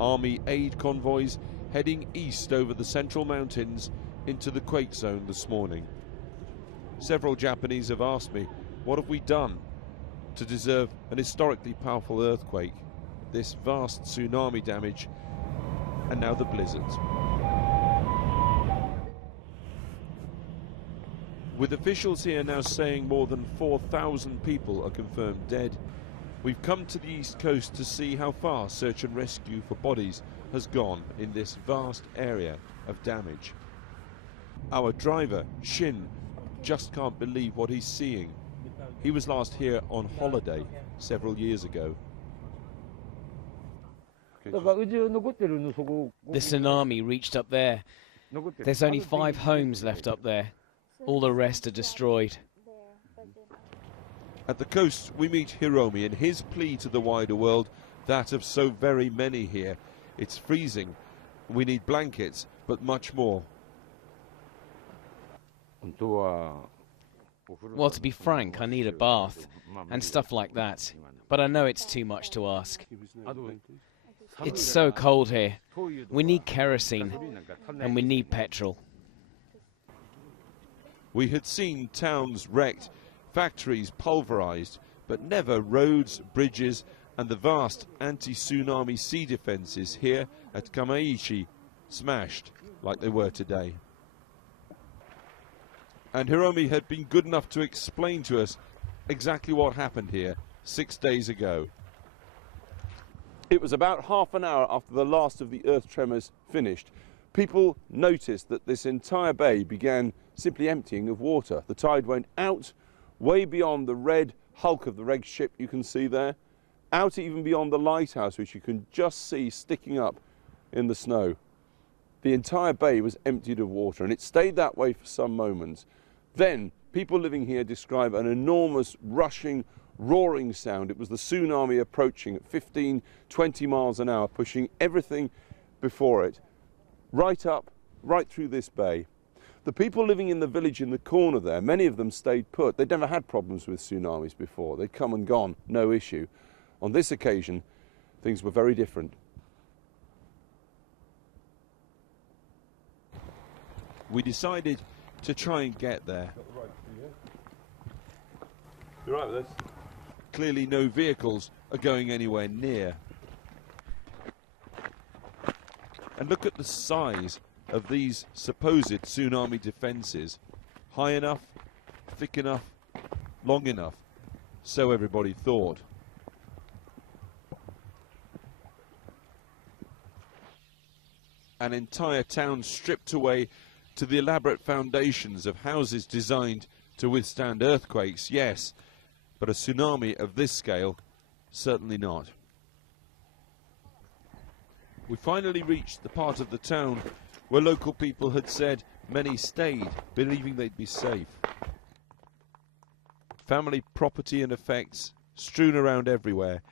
Army aid convoys heading east over the central mountains into the quake zone this morning. Several Japanese have asked me, what have we done to deserve an historically powerful earthquake, this vast tsunami damage, and now the blizzards? With officials here now saying more than 4,000 people are confirmed dead, we've come to the east coast to see how far search and rescue for bodies has gone in this vast area of damage. Our driver, Shin, just can't believe what he's seeing. He was last here on holiday several years ago. The tsunami reached up there. There's only 5 homes left up there. All the rest are destroyed. At the coast, we meet Hiromi and his plea to the wider world, that of so very many here. It's freezing. We need blankets, but much more. Well, to be frank, I need a bath and stuff like that. But I know it's too much to ask. It's so cold here. We need kerosene and we need petrol. We had seen towns wrecked, factories pulverized, but never roads, bridges, and the vast anti-tsunami sea defenses here at Kamaishi smashed like they were today. And Hiromi had been good enough to explain to us exactly what happened here 6 days ago. It was about half an hour after the last of the earth tremors finished. People noticed that this entire bay began simply emptying of water. The tide went out way beyond the red hulk of the red ship you can see there, out even beyond the lighthouse, which you can just see sticking up in the snow. The entire bay was emptied of water, and it stayed that way for some moments. Then people living here describe an enormous rushing, roaring sound. It was the tsunami approaching at 15, 20 miles an hour, pushing everything before it, right up, right through this bay. The people living in the village in the corner there, many of them stayed put. They'd never had problems with tsunamis before. They'd come and gone, no issue. On this occasion, things were very different. We decided to try and get there. You're right with this? Clearly no vehicles are going anywhere near. And look at the size of these supposed tsunami defenses. High enough, thick enough, long enough, so everybody thought. An entire town stripped away to the elaborate foundations of houses designed to withstand earthquakes, yes, but a tsunami of this scale, certainly not. We finally reached the part of the town where local people had said many stayed, believing they'd be safe. Family property and effects strewn around everywhere,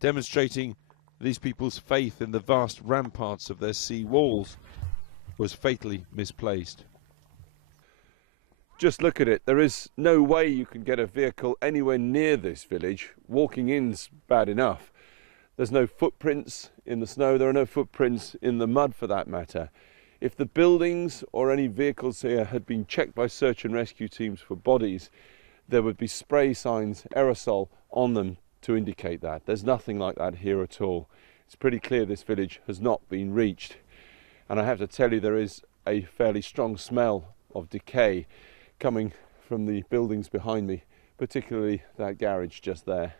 demonstrating these people's faith in the vast ramparts of their sea walls was fatally misplaced. Just look at it. There is no way you can get a vehicle anywhere near this village. Walking in's bad enough. There's no footprints in the snow. There are no footprints in the mud for that matter. If the buildings or any vehicles here had been checked by search and rescue teams for bodies, there would be spray signs, aerosol on them to indicate that. There's nothing like that here at all. It's pretty clear this village has not been reached. And I have to tell you, there is a fairly strong smell of decay coming from the buildings behind me, particularly that garage just there.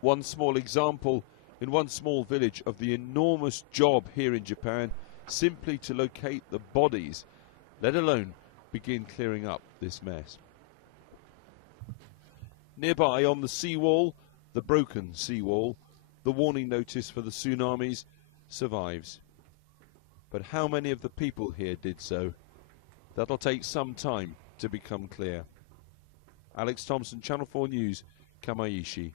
One small example in one small village of the enormous job here in Japan simply to locate the bodies, let alone begin clearing up this mess. Nearby on the seawall, the broken seawall, the warning notice for the tsunamis survives. But how many of the people here did so? That'll take some time to become clear. Alex Thompson, Channel 4 News, Kamaishi.